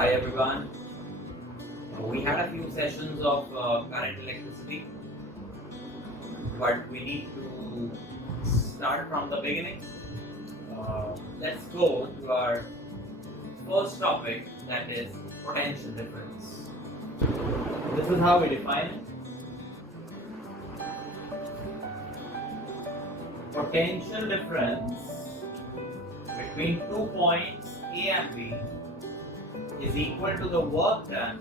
Hi everyone. We had a few sessions of current electricity, but we need to start from the beginning. Let's go to our first topic, that is potential difference. This is how we define it. Potential difference between 2 points A and B is equal to the work done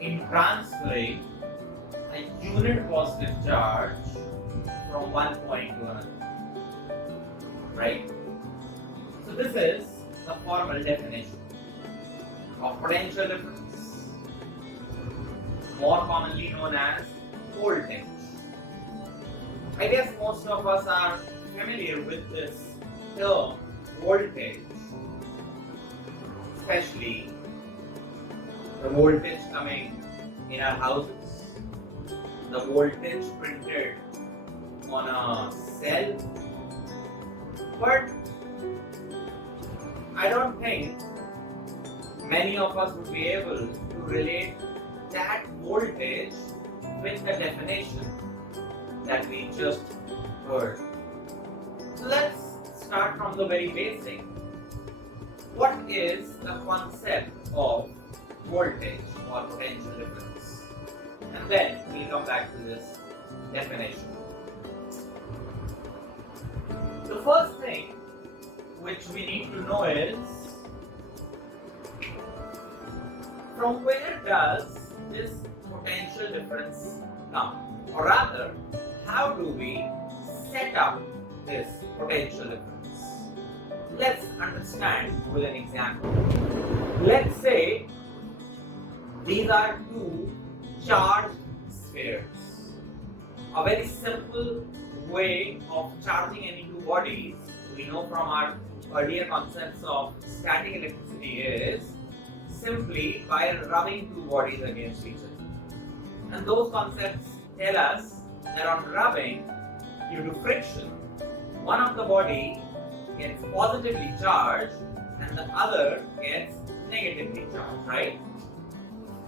in transferring a unit positive charge from one point to another. Right? So this is the formal definition of potential difference, more commonly known as voltage. I guess most of us are familiar with this term voltage, especially the voltage coming in our houses, the voltage printed on a cell. But I don't think many of us would be able to relate that voltage with the definition that we just heard. So let's start from the very basic. What is the concept of voltage or potential difference? And then we'll come back to this definition. The first thing which we need to know is, from where does this potential difference come? Or rather, how do we set up this potential difference? Let's understand with an example. Let's say these are two charged spheres. A very simple way of charging any two bodies, we know from our earlier concepts of static electricity, is simply by rubbing two bodies against each other. And those concepts tell us that on rubbing, due to friction, one of the body gets positively charged and the other gets negatively charged, right?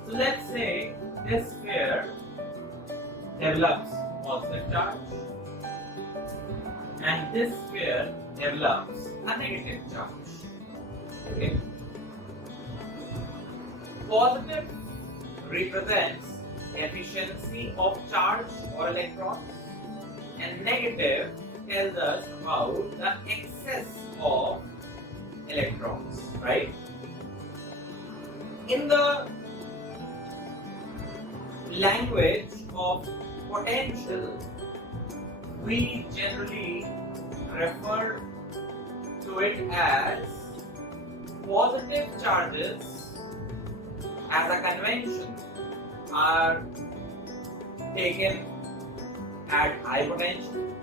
So let's say this sphere develops positive charge and this sphere develops a negative charge. Okay. Positive represents efficiency of charge or electrons, and negative tells us about the excess of electrons, right? In the language of potential, we generally refer to it as positive charges as a convention are taken at high potential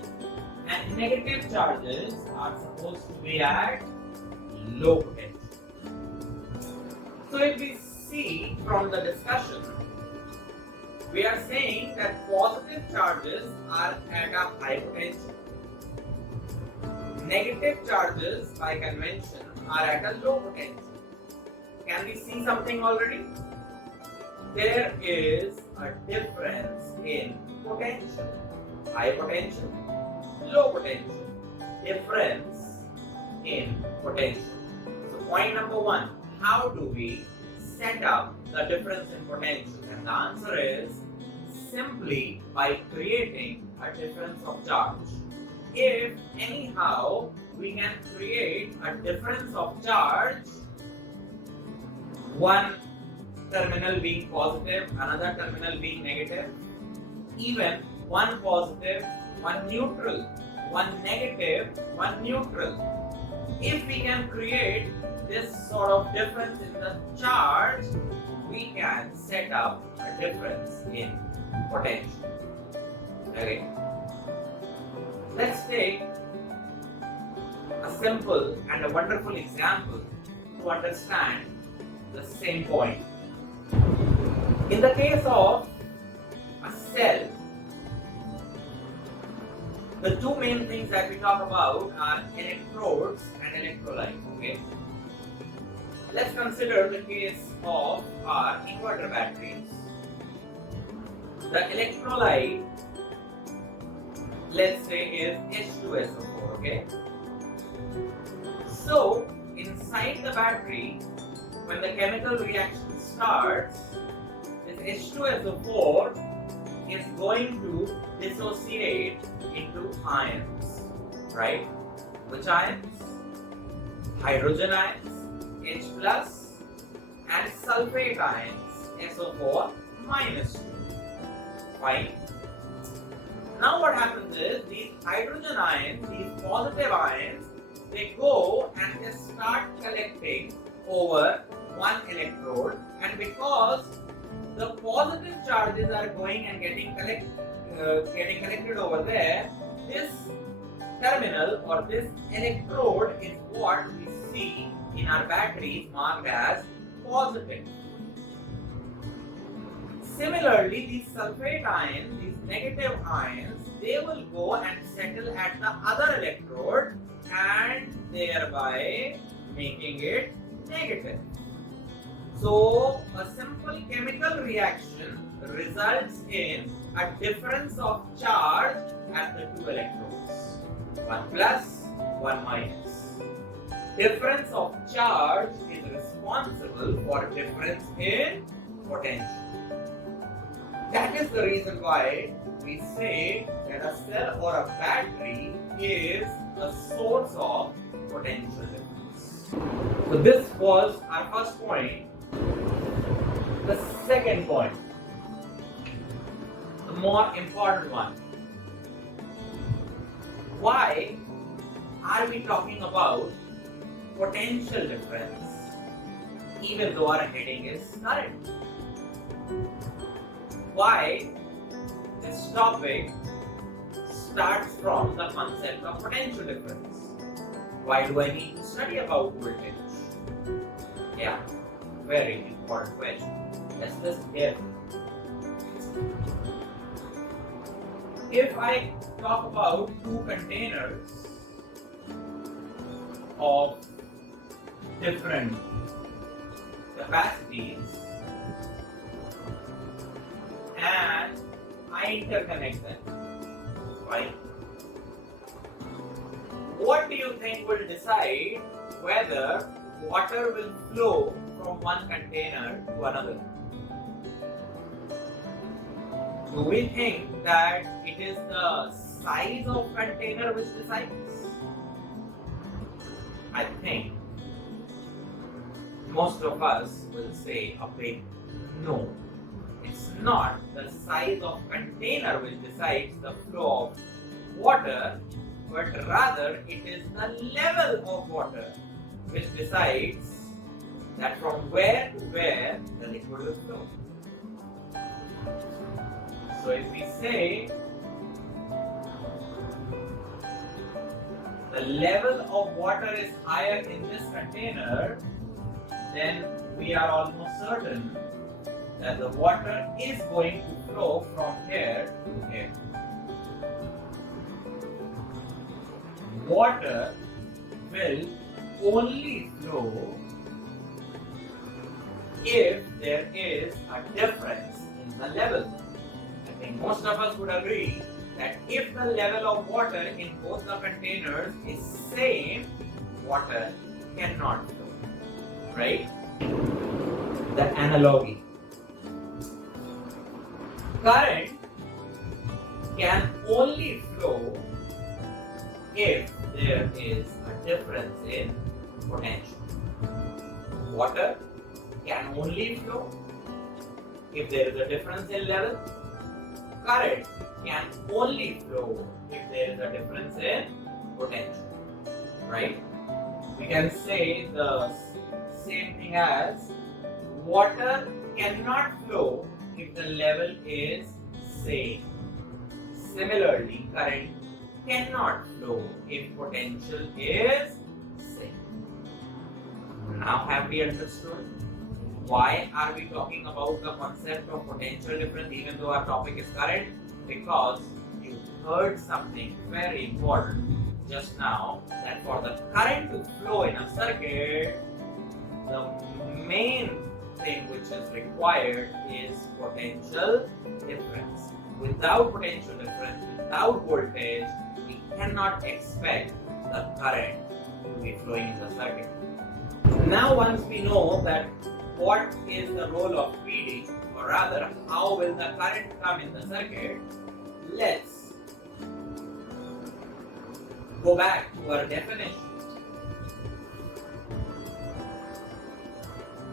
and negative charges are supposed to be at low potential. So if we see from the discussion, we are saying that positive charges are at a high potential. Negative charges by convention are at a low potential. Can we see something already? There is a difference in potential. High potential, low potential. Difference in potential. So point number one, how do we set up the difference in potential? And the answer is simply by creating a difference of charge. If anyhow we can create a difference of charge, one terminal being positive, another terminal being negative, even one positive, one neutral, one negative, one neutral. If we can create this sort of difference in the charge, we can set up a difference in potential. Okay. Let's take a simple and a wonderful example to understand the same point. In the case of a cell, the two main things that we talk about are electrodes and electrolyte. Okay. Let's consider the case of our inverter batteries. The electrolyte, let's say, is H2SO4, okay? So, inside the battery, when the chemical reaction starts, this H2SO4 is going to dissociate into ions, right? Which ions? Hydrogen ions, H plus, and sulfate ions, SO4 minus 2. Fine. Now what happens is, these hydrogen ions, these positive ions, they go and they start collecting over one electrode, and because the positive charges are going and getting collected over there, this terminal or this electrode is what we see in our batteries marked as positive. Similarly, these sulfate ions, these negative ions, they will go and settle at the other electrode and thereby making it negative. So, a simple chemical reaction results in a difference of charge at the two electrodes. One plus, one minus. Difference of charge is responsible for difference in potential. That is the reason why we say that a cell or a battery is a source of potential difference. So this was our first point. The second point, the more important one. Why are we talking about potential difference even though our heading is current? Why this topic starts from the concept of potential difference? Why do I need to study about voltage? Yeah, very important question. Let's listen carefully. If I talk about two containers of different capacities and I interconnect them, right? What do you think will decide whether water will flow from one container to another? Do we think that it is the size of container which decides? I think most of us will say a big no. It's not the size of container which decides the flow of water, but rather it is the level of water which decides that from where to where the liquid will flow. So if we say the level of water is higher in this container, then we are almost certain that the water is going to flow from here to here. Water will only flow if there is a difference in the level. I think most of us would agree that if the level of water in both the containers is same, water cannot flow, right? The analogy. Current can only flow if there is a difference in potential. Water can only flow if there is a difference in level. Current can only flow if there is a difference in potential, right? We can say the same thing as water cannot flow if the level is same. Similarly, current cannot flow if potential is same. Now have we understood why are we talking about the concept of potential difference even though our topic is current? Because you heard something very important just now, that for the current to flow in a circuit, the main thing which is required is potential difference. Without potential difference, without voltage, we cannot expect the current to be flowing in the circuit. Now once we know that what is the role of PD, or rather how will the current come in the circuit, let's go back to our definition.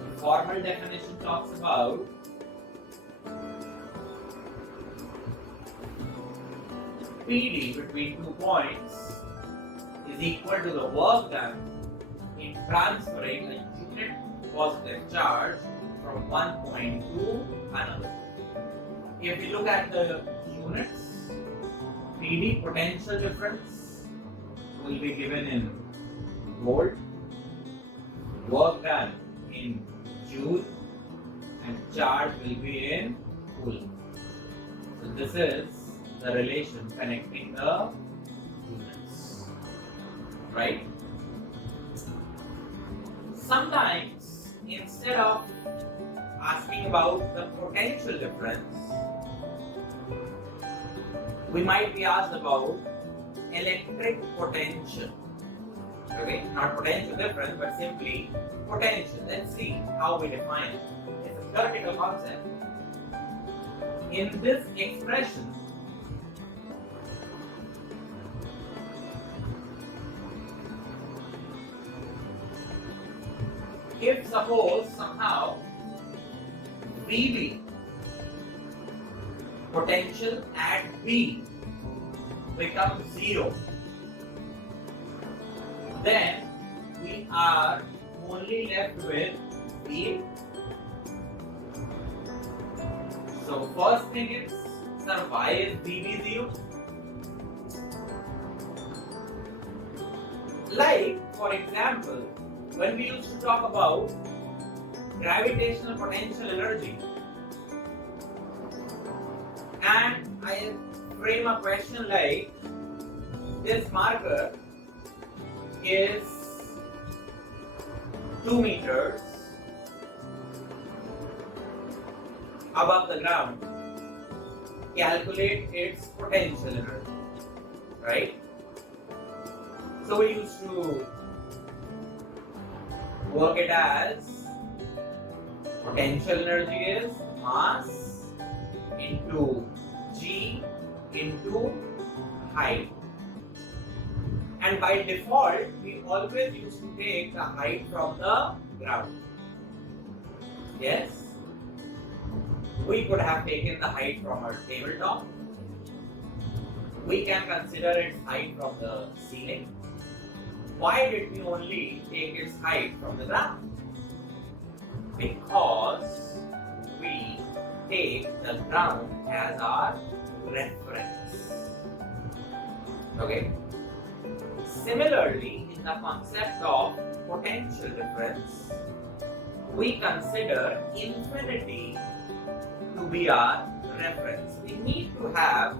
The formal definition talks about PD between 2 points is equal to the work done in transferring a unit positive charge from one point to another. If we look at the units, PD, potential difference, will be given in volt, work done in joule, and charge will be in coulomb. So this is the relation connecting the units, right? Sometimes instead of asking about the potential difference, we might be asked about electric potential. Okay, not potential difference, but simply potential. Let's see how we define it. It's a theoretical concept. In this expression, if suppose somehow VB, potential at B, becomes 0, then we are only left with V. So first thing is, sir, why is VB 0? Like, for example, when we used to talk about gravitational potential energy, and I frame a question like, this marker is 2 meters above the ground, calculate its potential energy, right? So we used to work it as potential energy is mass into G into height, and by default we always used to take the height from the ground. Yes, we could have taken the height from our tabletop. We can consider its height from the ceiling. Why did we only take its height from the ground? Because we take the ground as our reference. Okay. Similarly, in the concept of potential difference, we consider infinity to be our reference. We need to have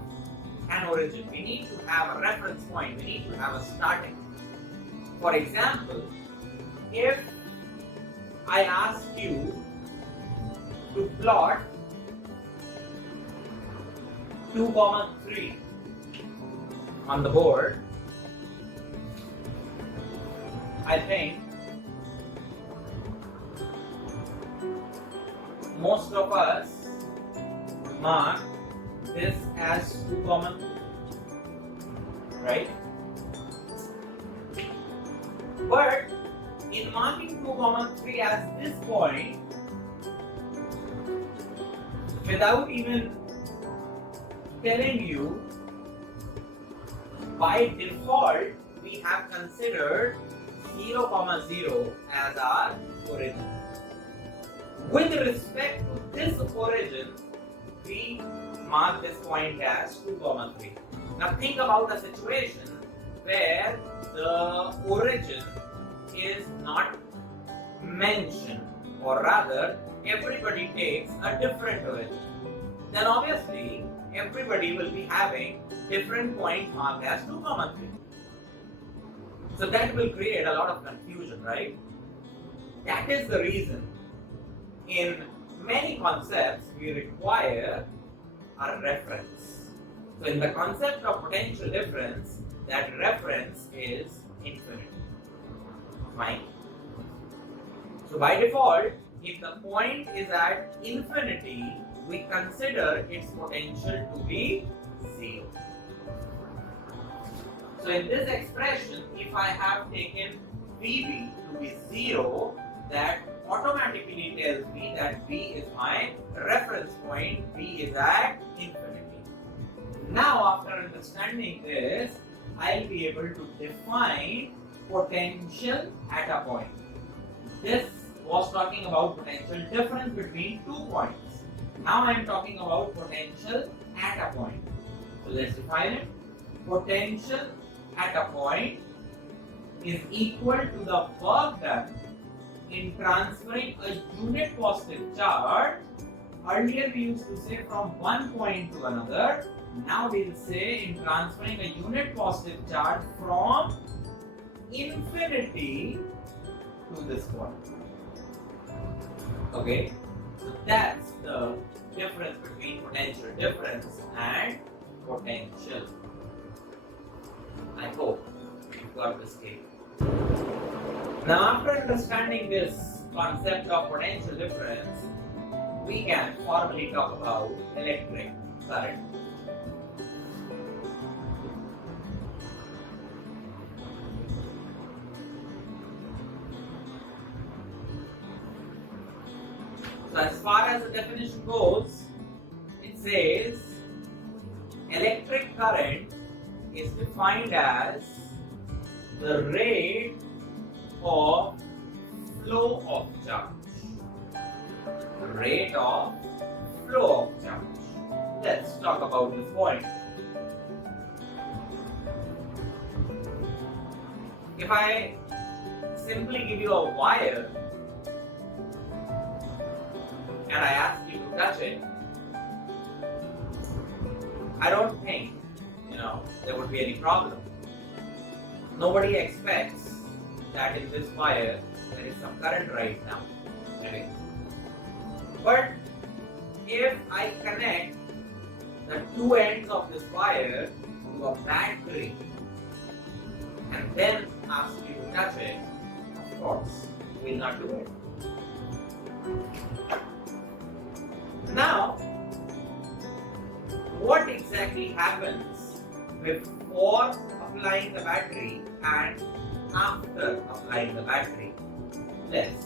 an origin. We need to have a reference point. We need to have a starting. For example, if I ask you to plot 2, 3 on the board, I think most of us mark this as 2, 3, right? But in marking 2, 3 as this point, without even telling you, by default we have considered 0, 0 as our origin. With respect to this origin, we mark this point as 2, 3. Now think about a situation where the origin is not mentioned, or rather everybody takes a different origin. Then obviously everybody will be having different points marked as 2, 3. So that will create a lot of confusion, right? That is the reason in many concepts we require a reference. So in the concept of potential difference, that reference is infinity. Fine. So by default, if the point is at infinity, we consider its potential to be 0. So in this expression, if I have taken Vb to be 0, that automatically tells me that V is my reference point, V is at infinity. Now after understanding this, I'll be able to define potential at a point. This was talking about potential difference between 2 points. Now I am talking about potential at a point. So let's define it. Potential at a point is equal to the work done in transferring a unit positive charge. Earlier we used to say from one point to another. Now we'll say in transferring a unit positive charge from infinity to this point. Okay, so that's the difference between potential difference and potential. I hope you got this clear. Now after understanding this concept of potential difference, we can formally talk about electric current. So as far as the definition goes, it says electric current is defined as the rate of flow of charge. The rate of flow of charge. Let's talk about this point. If I simply give you a wire and I ask you to touch it, I don't think, there would be any problem. Nobody expects that in this wire there is some current right now. Right? But if I connect the two ends of this wire to a battery and then ask you to touch it, of course, you will not do it. Now, what exactly happens before applying the battery and after applying the battery? Let's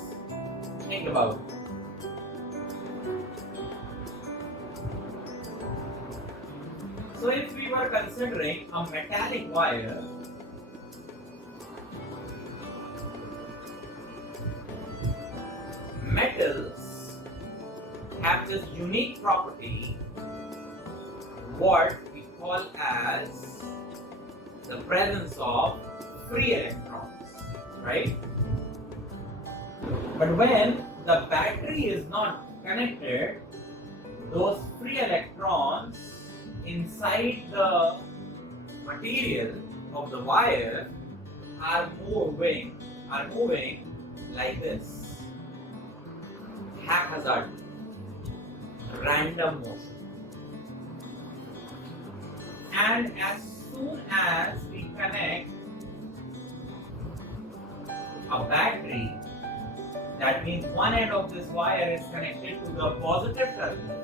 think about it. So if we were considering a metallic wire, metals have this unique property, what we call as the presence of free electrons, right? But when the battery is not connected, those free electrons inside the material of the wire are moving like this, haphazard, random motion. And as soon as we connect a battery, that means one end of this wire is connected to the positive terminal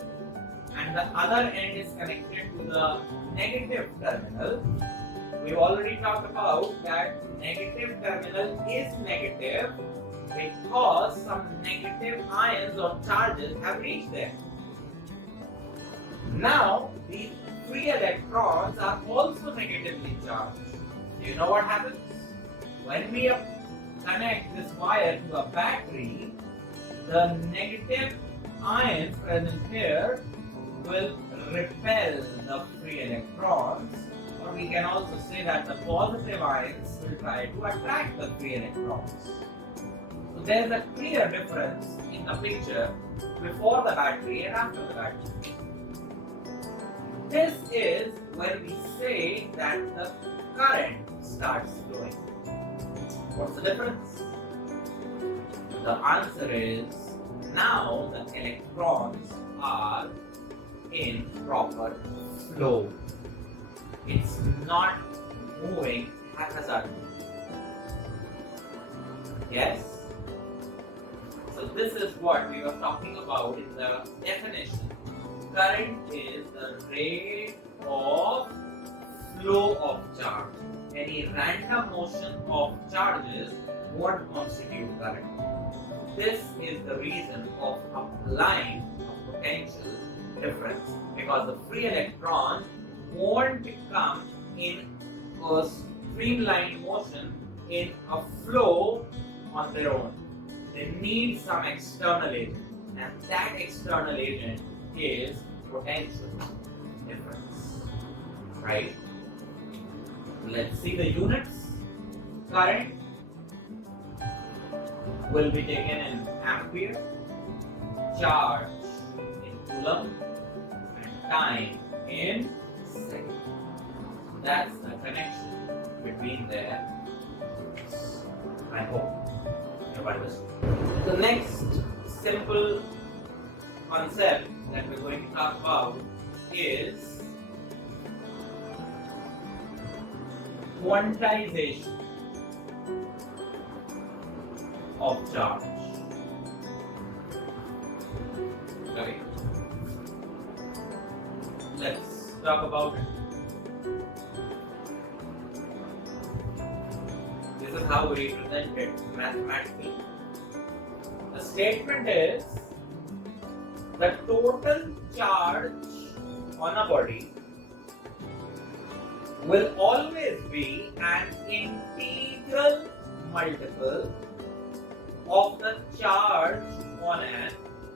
and the other end is connected to the negative terminal. We've already talked about that negative terminal is negative because some negative ions or charges have reached there. Now, these free electrons are also negatively charged. Do you know what happens? When we connect this wire to a battery, the negative ions present here will repel the free electrons, or we can also say that the positive ions will try to attract the free electrons. So there is a clear difference in the picture before the battery and after the battery. This is when we say that the current starts flowing. What's the difference? The answer is now the electrons are in proper flow. It's not moving haphazardly. Yes? So this is what we were talking about in the definition. Current is the rate of flow of charge. Any random motion of charges won't constitute current. This is the reason of applying a potential difference, because the free electrons won't come in a streamlined motion in a flow on their own. They need some external agent, and that external agent is potential difference. Right? Let's see the units. Current will be taken in ampere, charge in coulomb, and time in second. That's the connection between their units. I hope you understood. The next simple concept that we're going to talk about is quantization of charge. Okay. Let's talk about it. This is how we represent it mathematically. The statement is the total charge on a body will always be an integral multiple of the charge on an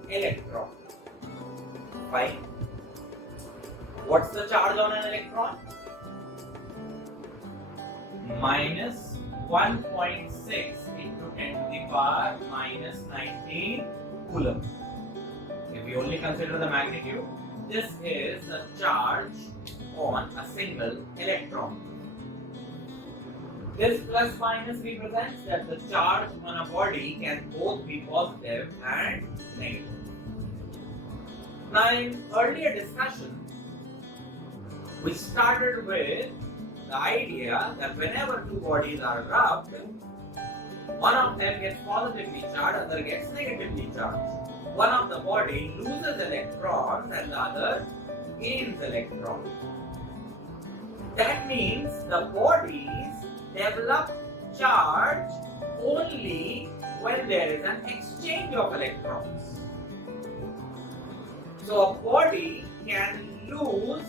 electron. Fine. What's the charge on an electron? Minus 1.6 into 10 to the power minus 19 coulomb. If we only consider the magnitude, this is the charge on a single electron. This plus minus represents that the charge on a body can both be positive and negative. Now, in earlier discussion, we started with the idea that whenever two bodies are rubbed, one of them gets positively charged, other gets negatively charged. One of the body loses electrons and the other gains electrons. That means the bodies develop charge only when there is an exchange of electrons. So a body can lose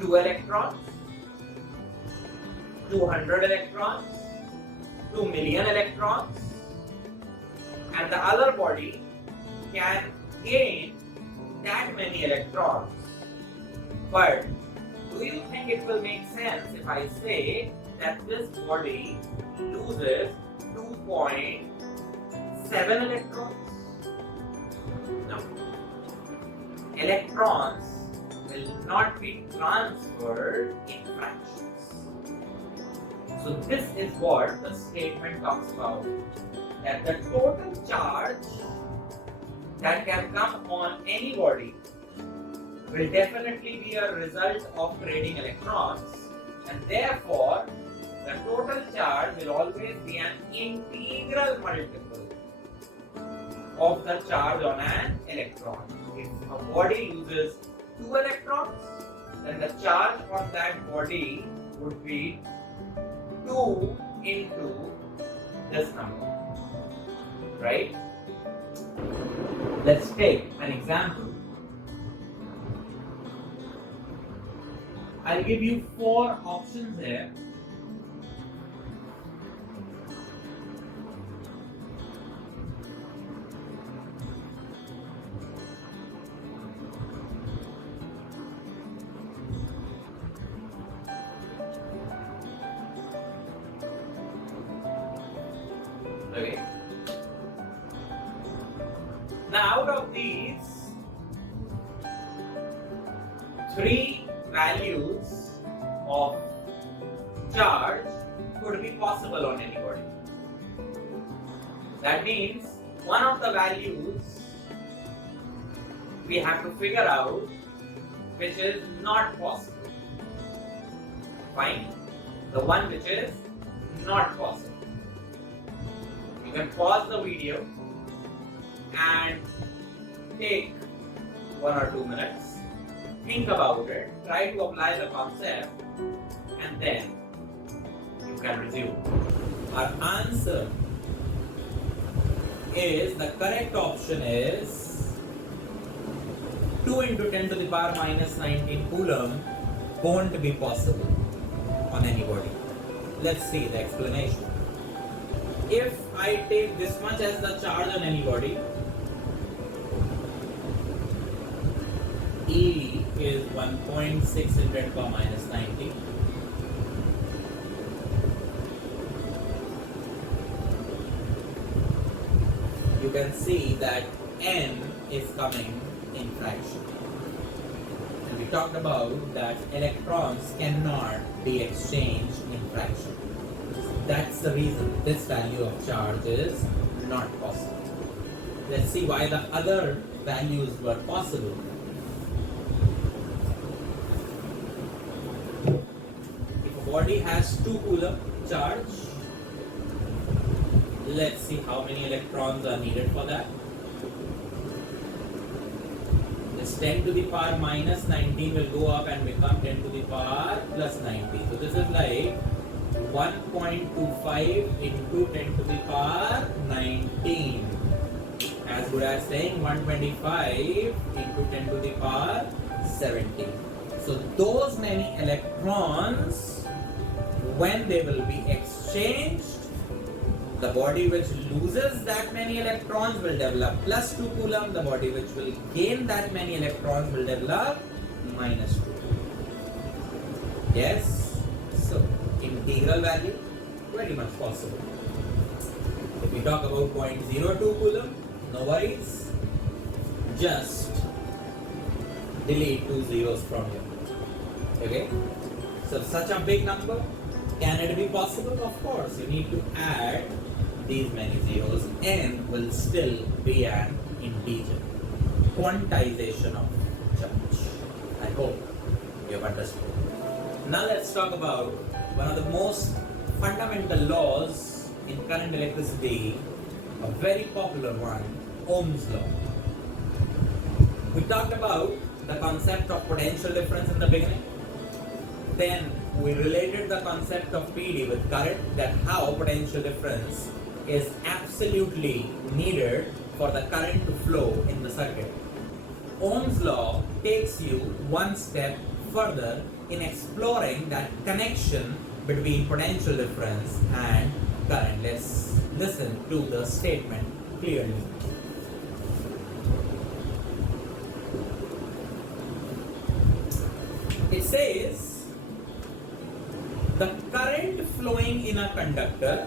2 electrons, 200 electrons, 2 million electrons, and the other body can gain that many electrons. But do you think it will make sense if I say that this body loses 2.7 electrons? No. Electrons will not be transferred in fractions. So this is what the statement talks about, that the total charge that can come on any body will definitely be a result of trading electrons, and therefore the total charge will always be an integral multiple of the charge on an electron. If a body loses 2 electrons, then the charge on that body would be 2 into this number, right? Let's take an example. I'll give you 4 options here. Okay. Now, out of these 3 values of charge could be possible on any body. That means one of the values we have to figure out which is not possible. Find the one which is not possible. You can pause the video and take 1 or 2 minutes, think about it, try to apply the concept, and then you can resume. Our answer is, the correct option is 2 into 10 to the power minus 19 coulomb won't be possible on any body. Let's see the explanation. If I take this much as the charge on any body, E is 1.6 into 10 power minus 19. You can see that N is coming in fraction. And we talked about that electrons cannot be exchanged in fraction. That's the reason this value of charge is not possible. Let's see why the other values were possible. If a body has 2 coulomb charge, let's see how many electrons are needed for that. This 10 to the power minus 19 will go up and become 10 to the power plus 19. So this is like 1.25 into 10 to the power 19. As good as saying 125 into 10 to the power 17. So those many electrons, when they will be exchanged, the body which loses that many electrons will develop plus 2 coulomb. The body which will gain that many electrons will develop minus 2. Yes? So, integral value, very much possible. If we talk about 0.02 coulomb, no worries. Just delete 2 zeros from here. Okay? So, such a big number, can it be possible? Of course, you need to add these many zeros. N will still be an integer. Quantization of charge. I hope you have understood. Now let's talk about one of the most fundamental laws in current electricity, a very popular one, Ohm's Law. We talked about the concept of potential difference in the beginning. Then we related the concept of PD with current, that how potential difference is absolutely needed for the current to flow in the circuit. Ohm's law takes you one step further in exploring that connection between potential difference and current. Let's listen to the statement clearly. It says, the current flowing in a conductor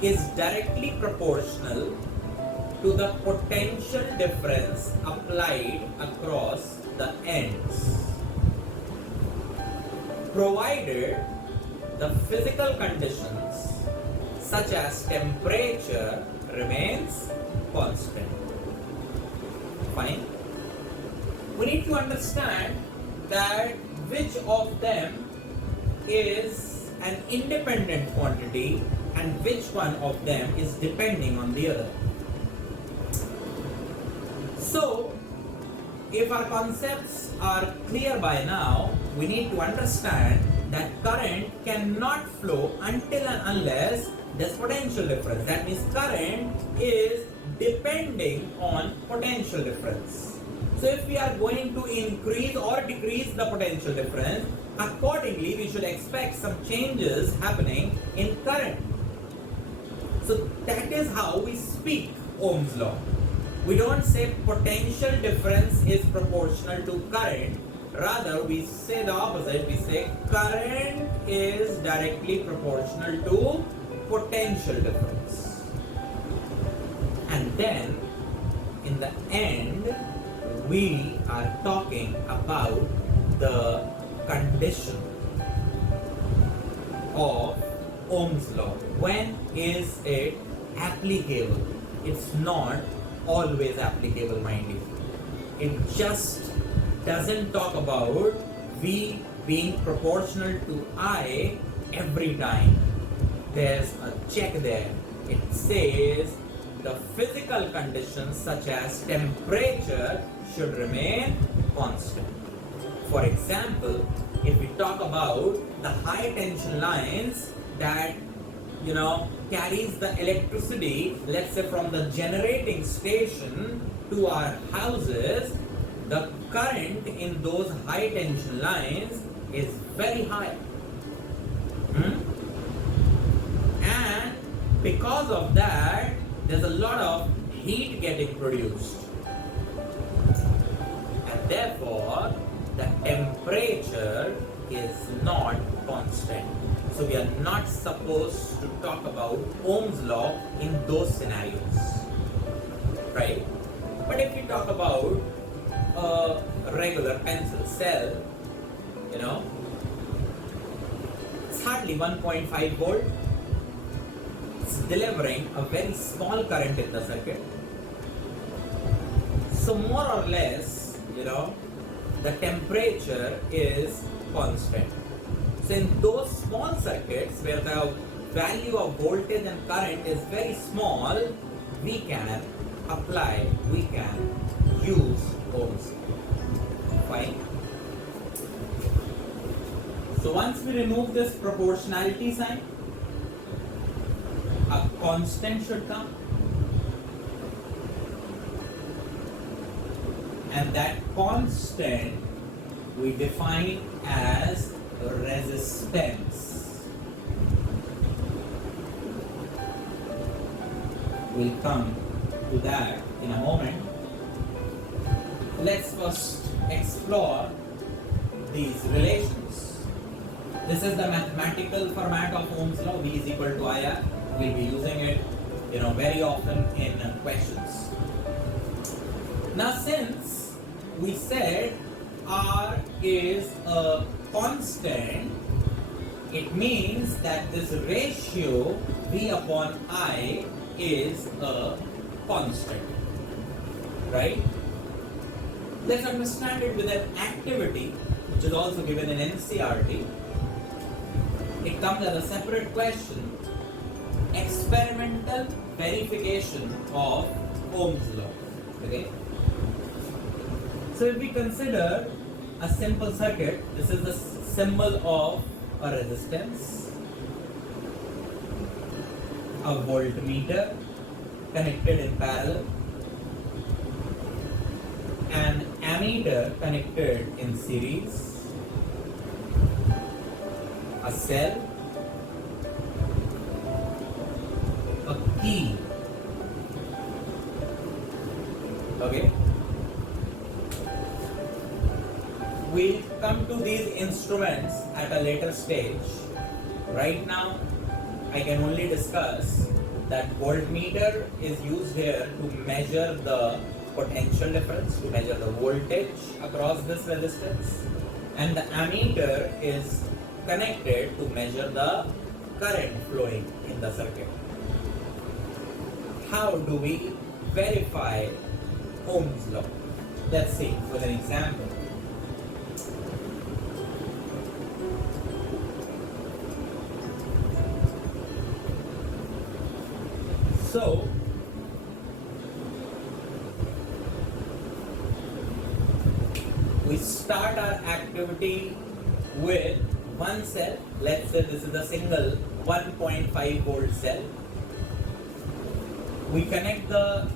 is directly proportional to the potential difference applied across the ends, provided the physical conditions such as temperature remains constant. Fine. We need to understand that which of them is an independent quantity and which one of them is depending on the other. So, if our concepts are clear by now, we need to understand that current cannot flow until and unless there's potential difference. That means current is depending on potential difference. So if we are going to increase or decrease the potential difference, accordingly we should expect some changes happening in current. So that is how we speak Ohm's law. We don't say potential difference is proportional to current. Rather, we say the opposite. We say current is directly proportional to potential difference. And then, in the end, we are talking about the condition of Ohm's law. When is it applicable. It's not always applicable, mind you. It just doesn't talk about V being proportional to I every time. There's a check there. It says the physical conditions such as temperature should remain constant. For example, if we talk about the high tension lines that carries the electricity, let's say from the generating station to our houses, the current in those high tension lines is very high. And because of that, there's a lot of heat getting produced. And therefore, the temperature is not constant. So we are not supposed to talk about Ohm's law in those scenarios, right? But if we talk about a regular pencil cell, it's hardly 1.5 volt. It's delivering a very small current in the circuit. So more or less, the temperature is constant. So in those small circuits where the value of voltage and current is very small, we can use Ohm's law. Fine. So once we remove this proportionality sign, a constant should come. And that constant we define as resistance. We'll come to that in a moment. Let's first explore these relations. This is the mathematical format of Ohm's law. V is equal to IR. We'll be using it, very often in questions. Now, since we said R is a constant, it means that this ratio V upon I is a constant, right? Let's understand it with an activity which is also given in NCERT. It comes as a separate question: experimental verification of Ohm's law. Okay. So if we consider a simple circuit, this is the symbol of a resistance, a voltmeter connected in parallel, an ammeter connected in series, a cell, a key. Okay. We'll come to these instruments at a later stage. Right now, I can only discuss that voltmeter is used here to measure the potential difference, to measure the voltage across this resistance, and the ammeter is connected to measure the current flowing in the circuit. How do we verify Ohm's law? Let's see with an example. So, we start our activity with one cell. Let's say this is a single 1.5 volt cell. We connect the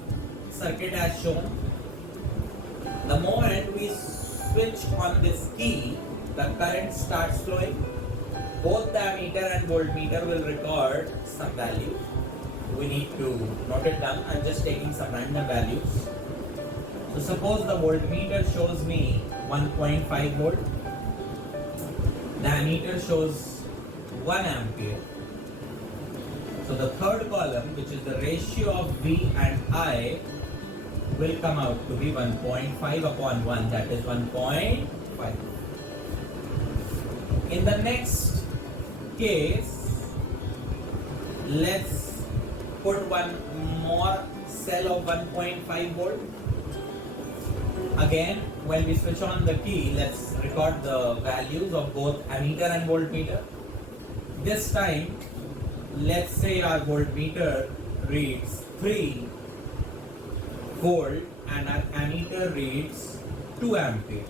circuit as shown. The moment we switch on this key, the current starts flowing. Both the ammeter and voltmeter will record some value. We need to note it down. I'm just taking some random values. So suppose the voltmeter shows me 1.5 volt. The ammeter shows 1 ampere. So the third column, which is the ratio of V and I, will come out to be 1.5 upon 1, that is 1.5. In the next case, let's put one more cell of 1.5 volt. Again, when we switch on the key, let's record the values of both ammeter and voltmeter. This time, let's say our voltmeter reads 3 volt and our ammeter reads 2 ampere.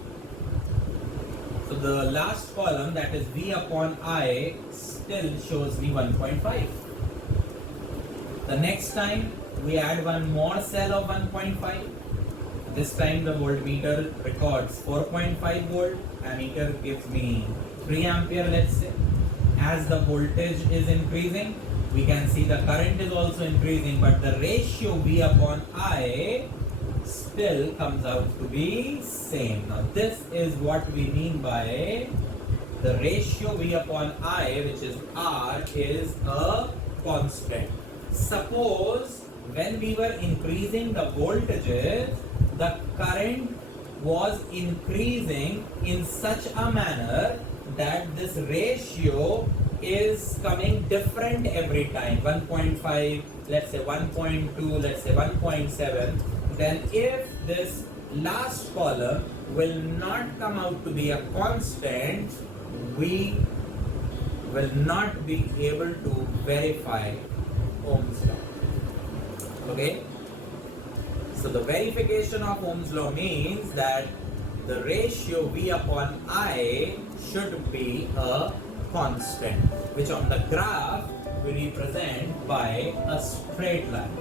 So the last column, that is V upon I, still shows me 1.5. The next time we add one more cell of 1.5. This time the voltmeter records 4.5 volt, ammeter gives me 3 ampere, let's say. As the voltage is increasing, we can see the current is also increasing, but the ratio V upon I still comes out to be same. Now this is what we mean by the ratio V upon I, which is R, is a constant. Suppose when we were increasing the voltages, the current was increasing in such a manner that this ratio is coming different every time. 1.5, let's say 1.2, let's say 1.7. Then if this last column will not come out to be a constant, we will not be able to verify Ohm's law. Okay? So the verification of Ohm's law means that the ratio V upon I should be a constant, which on the graph we represent by a straight line.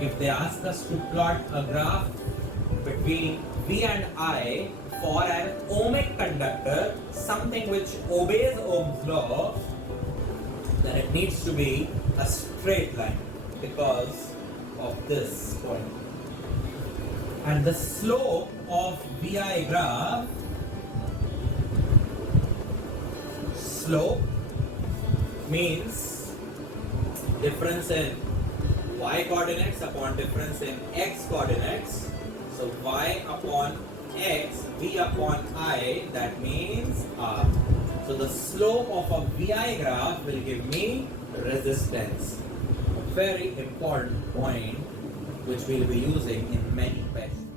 If they ask us to plot a graph between V and I for an ohmic conductor, something which obeys Ohm's law, then it needs to be a straight line because of this point. And the slope of VI graph, slope means difference in y coordinates upon difference in x coordinates. So y upon x, v upon I, that means r. So the slope of a VI graph will give me resistance. A very important point which we will be using in many questions.